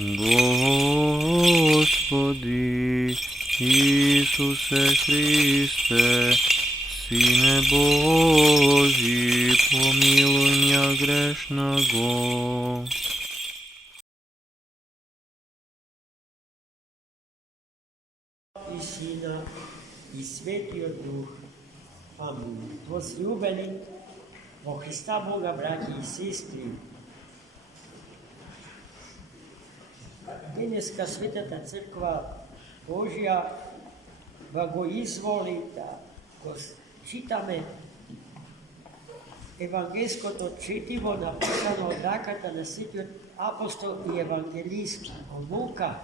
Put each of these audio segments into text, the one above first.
Господи Ісусе Христе, Сине Божий, помилуй меня грешного. І Сина, і Святий Дух. Амінь. Возлюблені во Христа Бога, браті і сестри, dneska Svetá Crkva Božia go izvoli, ako čítame evangelsko to čitivo napísané od Dákata na svetý apostol i evangelist Luka,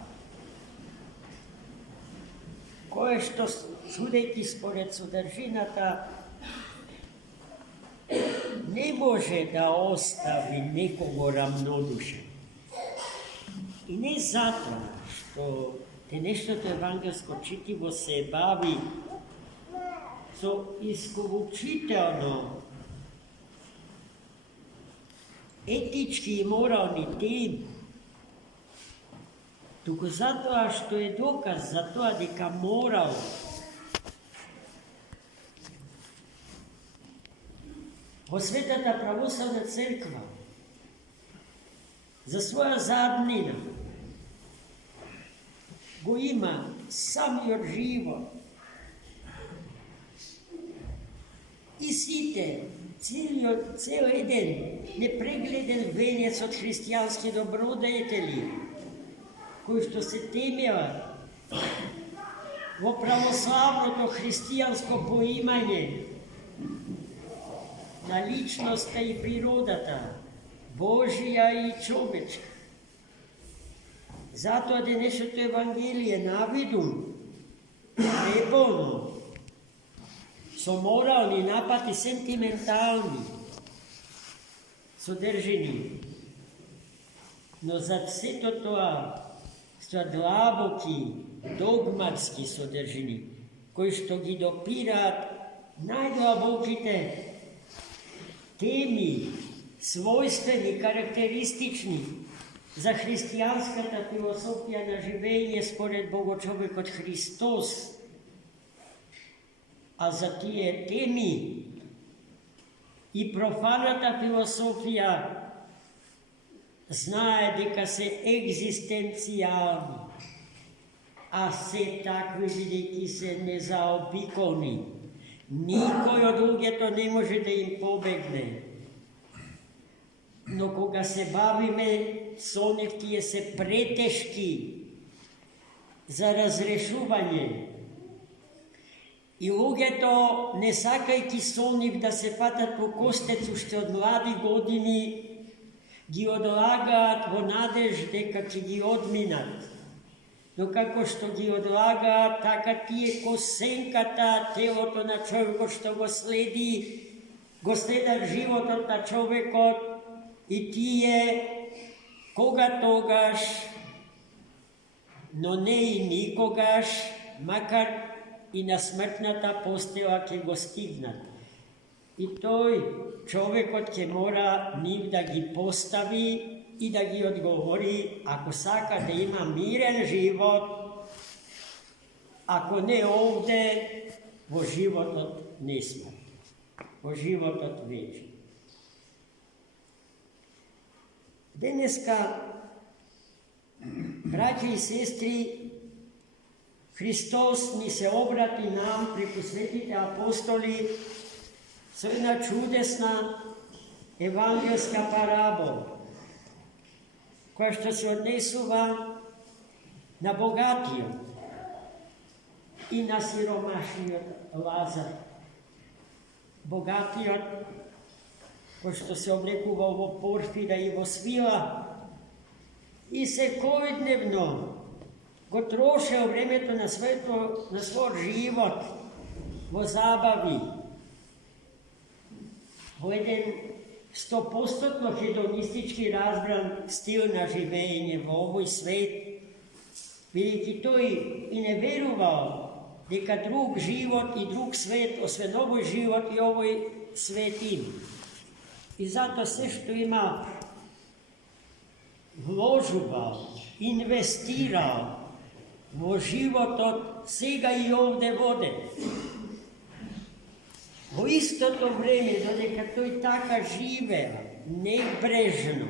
koje što sudeći spored sudržinata ne može da ostavi nekoga ravnodušen. I ne zato što te nešto to evangelsko čitivo se bavi so iskuvučitelno etički i moralni tim, tuko zato što je dokaz za to da moral Svetá pravoslavná crkva za svoja zadnina go ima sam još život i site ceo jedan nepregleden venec od hristijanske dobrodetelji koji što se temela vo pravoslavno to hristijansko poimanje na ličnost i prirodata Božija i čovečka. Zato da nešto to evangelije navidu nebolno so moralni napad i sentimentalni sodrženi. No za sve to sta dlaboki, dogmatski sodrženi, koji što gi dopirat najdlabokite temi svojstveni, karakteristični za hristijanskата filosofija na živenje spored Bogočovek od Hristos, a za tije temi i profanata filosofija znaje deka se egzistencijalni, a se takvi vidiki se ne zaobikovni. Nikoj od druge to ne može da im pobegne. No koga se bavime s onih tije se preteški za razrešuvanje i luge to ne sakajki s onih da se patat po kostecu što od mladi godini gi odlagat vo nadežde kak će gi odminat. No kako što gi odlaga, taka ti je ko senkata telo to na čovjeko što go sledi, go sleda život od na čovjeko i ti je koga togaš, no ne i nikogaš, makar i na smrtnata postela ke go stignat. I toj čovjek od ke mora njih da gi postavi i da gi odgovori ako saka da ima miren život, ako ne ovde, vo život od nesmrti, vo život od večni. Dneska, braći i sestri, Hristos mi se obrati nam preko svetite apostoli s jedna čudesna evangelska parabola, koja što se odnesuva na bogatiju i na siromašniju Lazar. Bogatiju, ko što se oblekuva ovo porfida i vo svila i se kojdnevno go troše o vremeto na svoj život, vo zabavi, vo jedan 100% hedonistički razbran stil na živenje v ovoj svet. Vidite, to i ne veruvao deka drug život i drug svet, osve novoj život i ovoj svet ima. I zato sve što ima vložoval, investirao vo život od svega i ovde vode. U isto to vreme, dodeka toj taka živeo, nebrežno,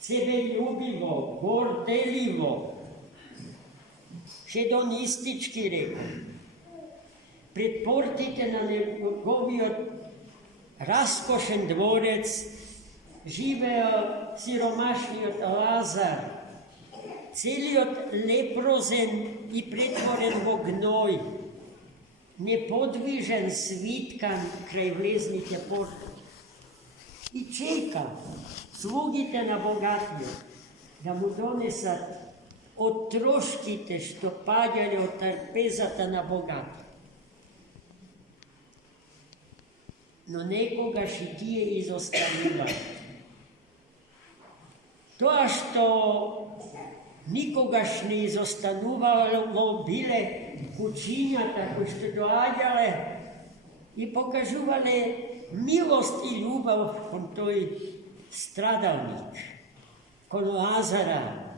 sebeljubivo, gordeljivo, hedonistički rekao, pretportite na njegovi raskošen dvorec, živeo siromašni od Lazar, celi od leprozen i pretvoren vo gnoj, nepodvižen, svitkan kraj vleznite porte. I čeka, slugite na bogatiju, da mu donesat od troškite što padjali od trpezata na bogatiju. No nekogaš i tije izostavila. To što nikogaš ne izostanuvalo bile kućinjata koji što doađale i pokažuvale milost i ljubav kon toj stradalnik, kon Lazara.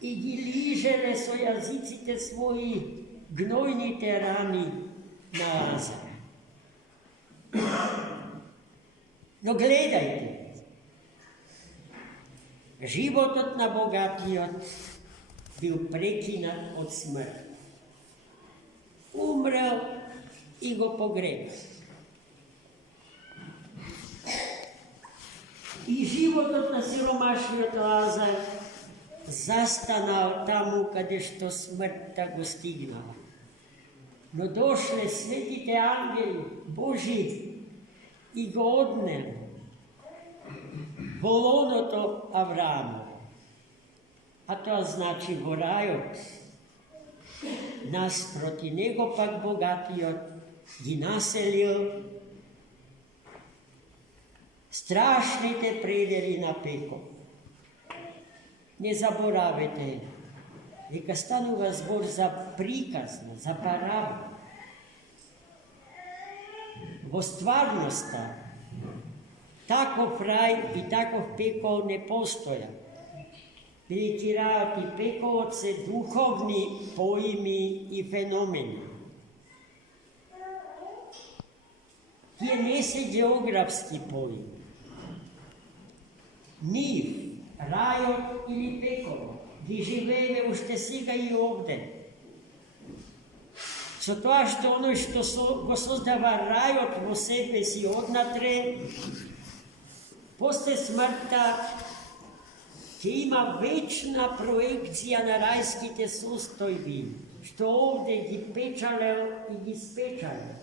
I ližele so jazicite svoji gnojnite rani na Lazara. No gledajte, život od nabogatijot bil prekinat od smrti. Umrel i go pogreba. I život od nasiromašnijot Lazar zastanal tamo kada što smrta go stignala. No došle svetite angeli Boži i go odneli. Volonoto Avramu. A to znači vorajot. Nas proti nego pak bogatijot i naselil. Strašnite prederi na peko. Ne zaboravite, neka stanu vas zbor za prikazno, za parabu. Vo stvarnosta tako fraj i tako pekov ne postoja. Prikirati pekovce duhovni pojmi i fenomeni. Tije ne se geografski pojmi. Mir, rajot ili pekovo, vi živeve ušte siga i ovde. So to što ono što go sozdava rajot vo sebe si odnatre, posle smrta će ima večna projekcija na rajskite sustojbi, što ovde gi pečale i gi spečale.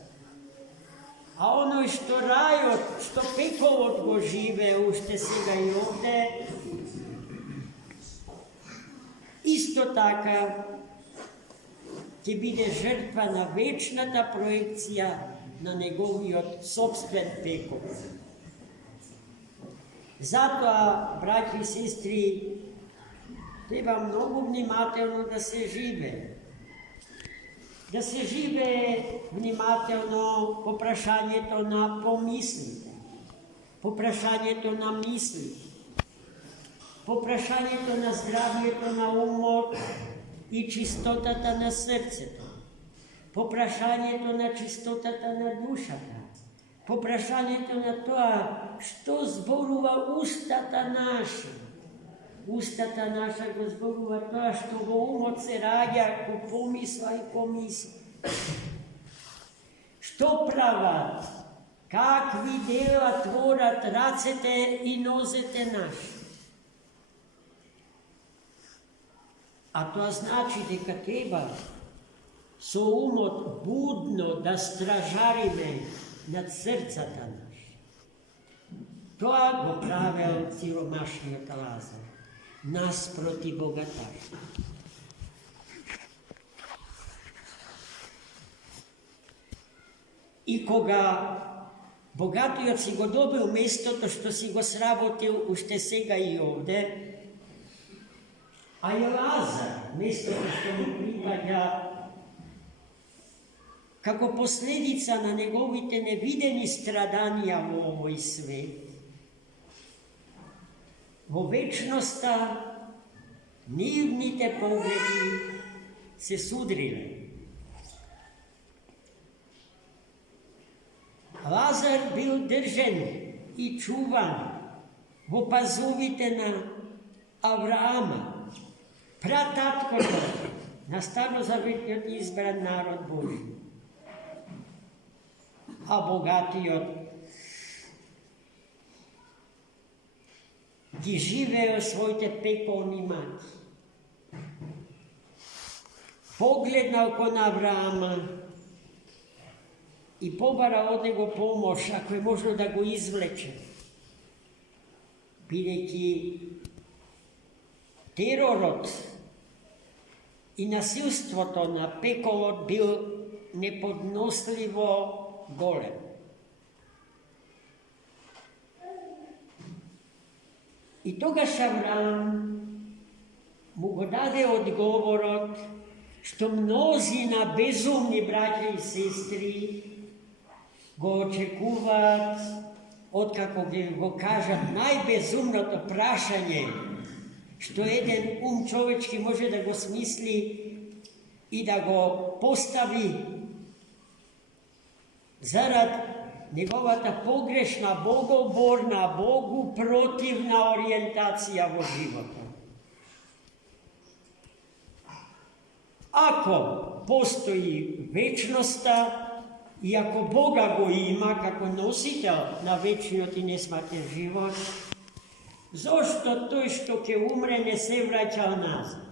A ono što rajot, što pekovod go žive, ušte siga i ovde, isto taka će bide žrtvana večnata projekcija na njegovi od sobstven pekov. Zato, braći i sestri, treba mnogo vnimatelno da se žive. Da se žive vnimatelno, poprašanje to na pomislite, poprašanje to na mislite, poprašanje to na zdravlje to na umot i čistotata na srcето, poprašanje to na čistotata na dušata, poprašanje to na to, što zboruva ustata naša. Ustata naša go zboruva to, što go umot se rađa ko pomisla i pomisla. Što pravat, kakvi dela tvorat racete i nozete naše. A to znači deka treba so umot budno da stražarime nad srcata naše. To go pravel siromašnijot Lazar, nas proti bogataša. I koga bogatijot si go dobil mesto, to što si go srabotil ušte sega i ovde, a je Lazar, mesto što mu pripada, kako posljedica na njegovite nevideni stradanija u ovoj svet, Во вечноста нивните погледи се судриле. Лазар бил држен и чуван во пазовите на Авраама, прататкото на старозаветниот избран народ Божи. А богатиот ги живеел своите пеколни маки. Погледнал кон Авраама и побара од него помош, ако е можно да го извлече, бидејќи теророт и насилството на пеколот бил неподносливо голем. И тогаш Авраам му го даде одговорот што мнозина безумни браќа и сестри го очекуваат, откако го кажат најбезумното прашање што еден ум човечки може да го смисли и да го постави зарад неговата погрешна, богоборна, Богу противна ориентација во животот. Ако постои вечноста и ако Бога го има како носител на вечниот и несмртен живот, зошто тој што ќе умре не се враќал назад?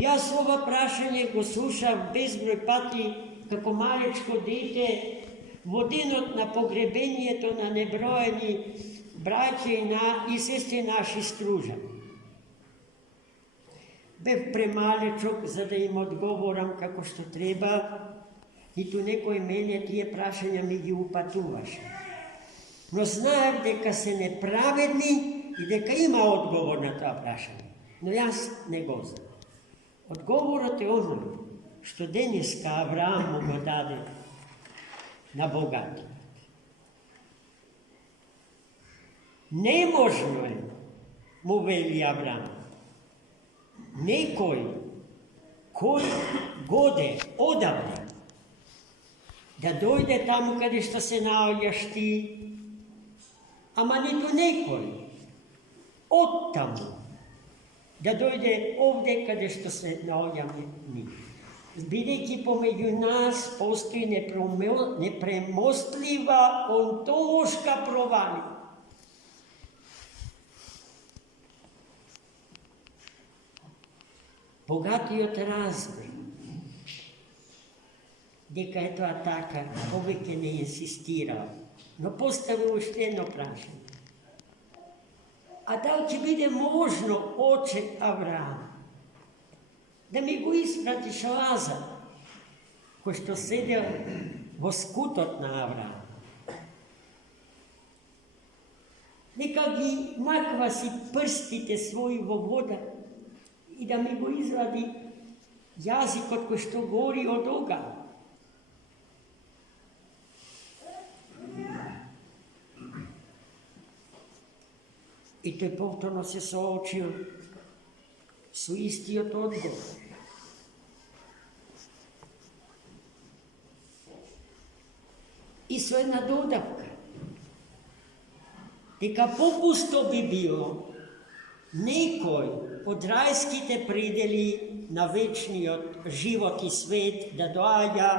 Јас ова прашање го слушав безброј пати како малечко дете во денот на погребението на неброени браќа и сестри наши стружа. Бев премалечок за да им одговорам како што треба, ниту некој мене тие прашања ми ги упатуваше. Но знаев дека се неправедни и дека има одговор на тоа прашање. Но јас не го знам. Одговорот е оној што денеска Авраам му го даде на богатиот. Неможно е, му вели Авраам, некој кој годе одавде да дојде таму каде што се наоѓаш ти, ама ниту некој од таму да дојде овде каде што се наоѓаме ние. Бидејќи помеѓу нас постои непремостлива онтолошка провалија. Богатиот разбра дека е тоа така, повеќе не инсистирал, но поставил уште едно прашање. А дали ќе биде можно, оче Авраам, да ми го испратиш Лазар, кој што седел во скутот на Авраам? Нека ги накваси прстите своји во вода и да ми го извади јазикот кој што гори од оган. И тој повторно се соочил со истиот одговор. И со една додавка, дека попусто би било некој од рајските предели на вечниот живот и свет да доаѓа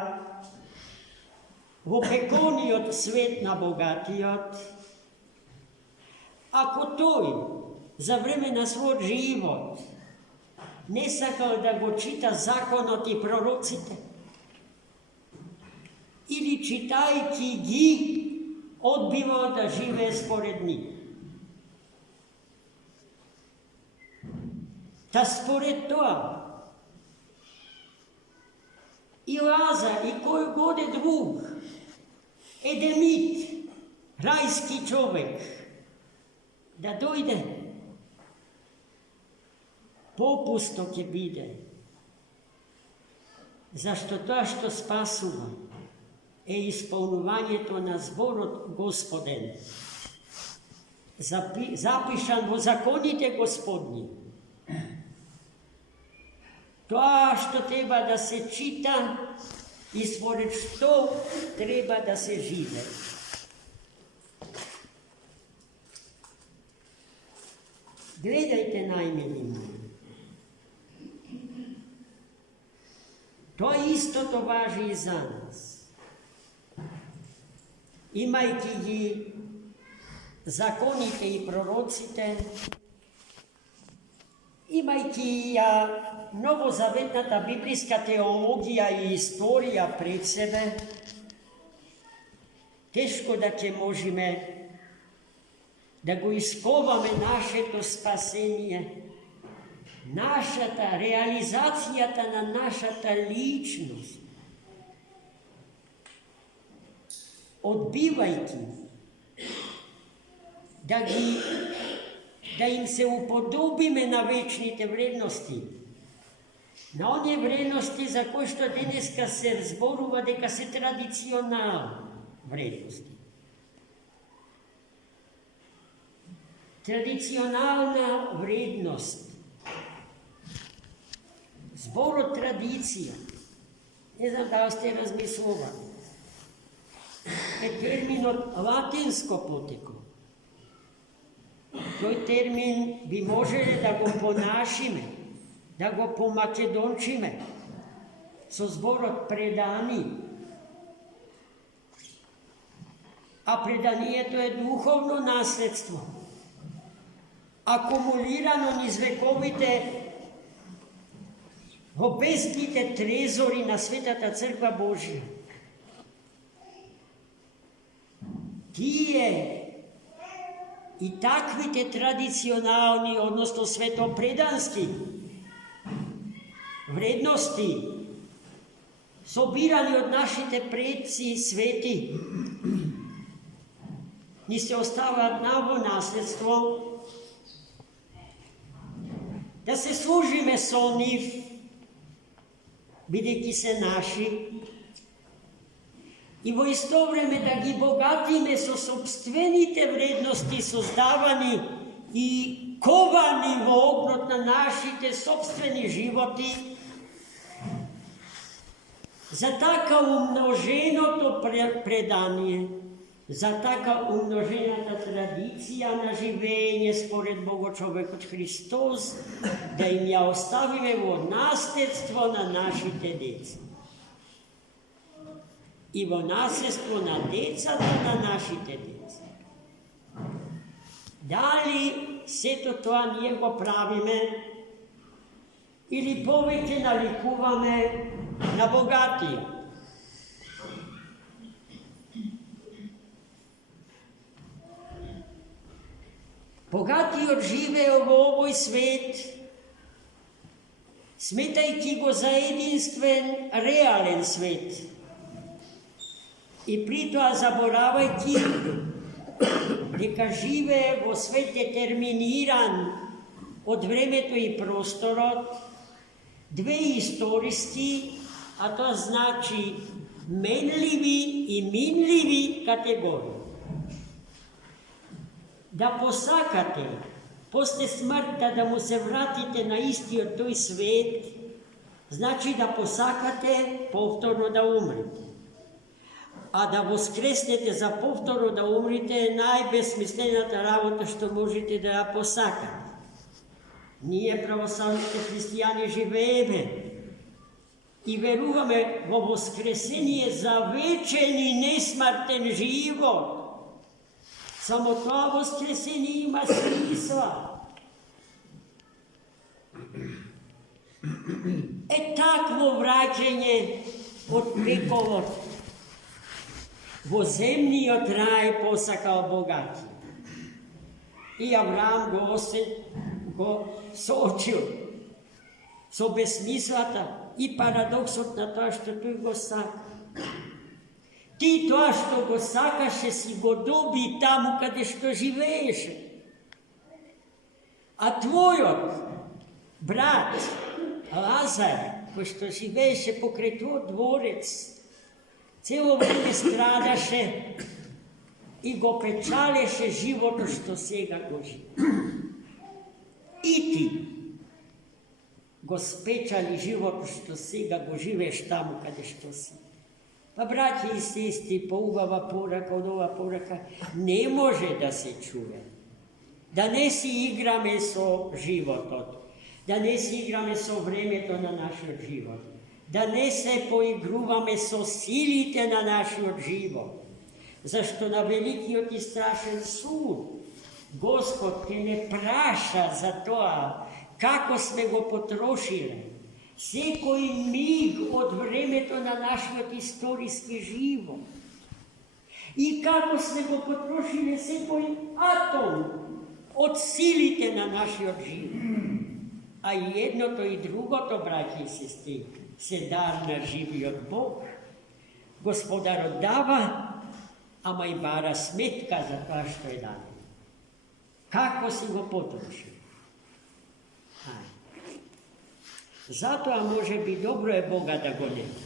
во пекониот свет на богатиот, ако тој за време на својот живот не сакал да го чита законот и пророците, или читајќи ги, одбивал да живее според нив. Та според тоа, и Лазар, и кој годе друг, едемит, рајски човек, да дојде, попусто ќе биде. Зашто тоа што спасува е исполнувањето на зборот Господен. запишан во законите Господни. Тоа што треба да се чита и според што треба да се живе. Гледајте, најмили мои. Тоа истото важи и за нас. Имајќи ги законите и пророците, имајќи ја новозаветната библиска теологија и историја пред себе, тешко да ќе можеме да го исковаме нашето спасение, нашата реализацијата на нашата личност, одбивајќи да им се уподобиме на вечните вредности, на оние вредности за кои што денеска се зборува дека се традиционални вредности. Традиционална вредност, зборот традиција, не знам да сте размислували, е терминот латинско потекло. Тој термин би можеле да го понашиме, да го помакедончиме со зборот предани. А преданието е духовно наследство, акумулирано низ вековите во бездните трезори на Светата Црква Божја. Тие и таквите традиционални, односно светопредански вредности, собирани од нашите предци свети, ни се оставаат во наследство, да се служиме со нив, бидејќи се наши, и во исто време да ги богатиме со собствените вредности создавани и ковани во огнот на нашите собствени животи, за така умноженото предание, за така умножената традиција на живење според Богочовекот Христос, да им ја оставиме во наследство на нашите деца. И во наследство на децата на нашите деца. Дали сето тоа ние го правиме или повеќе наликуваме на богатија? Богатиот живеел во овој свет, сметајќи го за единствен, реален свет. И при тоа заборавајќи дека живее во свет детерминиран од времето и просторот, две историски, а тоа значи менливи и минливи категории. Да посакате после смртта да му се вратите на истиот тој свет, значи да посакате повторно да умрете. А да воскреснете за повторно да умрете е најбесмислената работа што можете да ја посакате. Ние, православните христијани, живееме и веруваме во воскресение за вечен и несмртен живот. Само тоа воскресение има смисла. Е такво враќање од пеколот во земниот рај посакал богати. И Авраам го соочил со безсмислата и парадоксот на тоа што тој го сака. Ти тоа што го сакаше си го доби таму каде што живееше. А твојот брат Лазар, кој што живееше покрај твојот дворец, цело време страдаше и го печалеше живото што сега го живее. И ти го спечали живото што сега го живееш таму каде што си. Па, браќи и сестри, поубава порака од ова порака не може да се чуе. Да не си играме со животот, да не си играме со времето на нашиот живот, да не се поигруваме со силите на нашиот живот. Зашто на великиот и страшен суд Господ ќе не праша за тоа како сме го потрошиле секој миг од времето на нашиот историски живот и како сме го потрошиле секој атом од силите на нашиот живот. А и едното и другото, браќи и сестри, се дар на живиот Бог. Господарот дава, ама и бара сметка за тоа што е дадено. Како си го потрошил? Затоа може би добро е Бога да го нема.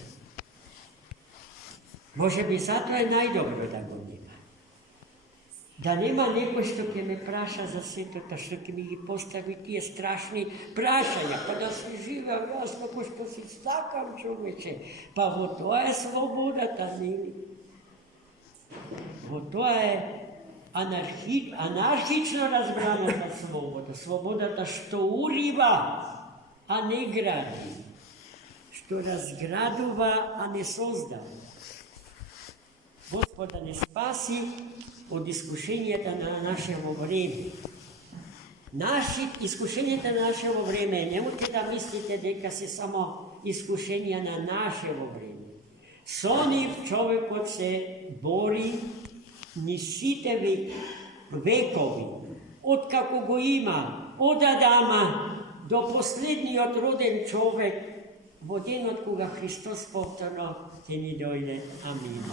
Може би затоа е најдобро да го нема. Да нема некој што ќе ме праша за сетото, што ќе ми ги постави тие страшни прашања, па да се живеам јас како што си сакам, човече. Па во тоа е слободата, нели? Во тоа е анархично разбраната слобода. Слободата што урива, а не гради. Што разградува, а не создава. Господ да не спаси од искушенијата на нашево време. Искушенијата на нашево време, немојте да мислите дека се само искушенија на нашево време. Со нив човекот се бори ни сите векови, откако го има, од Адама до последниот роден човек, во денот кога Христос повторно ќе ни дојде. Амин.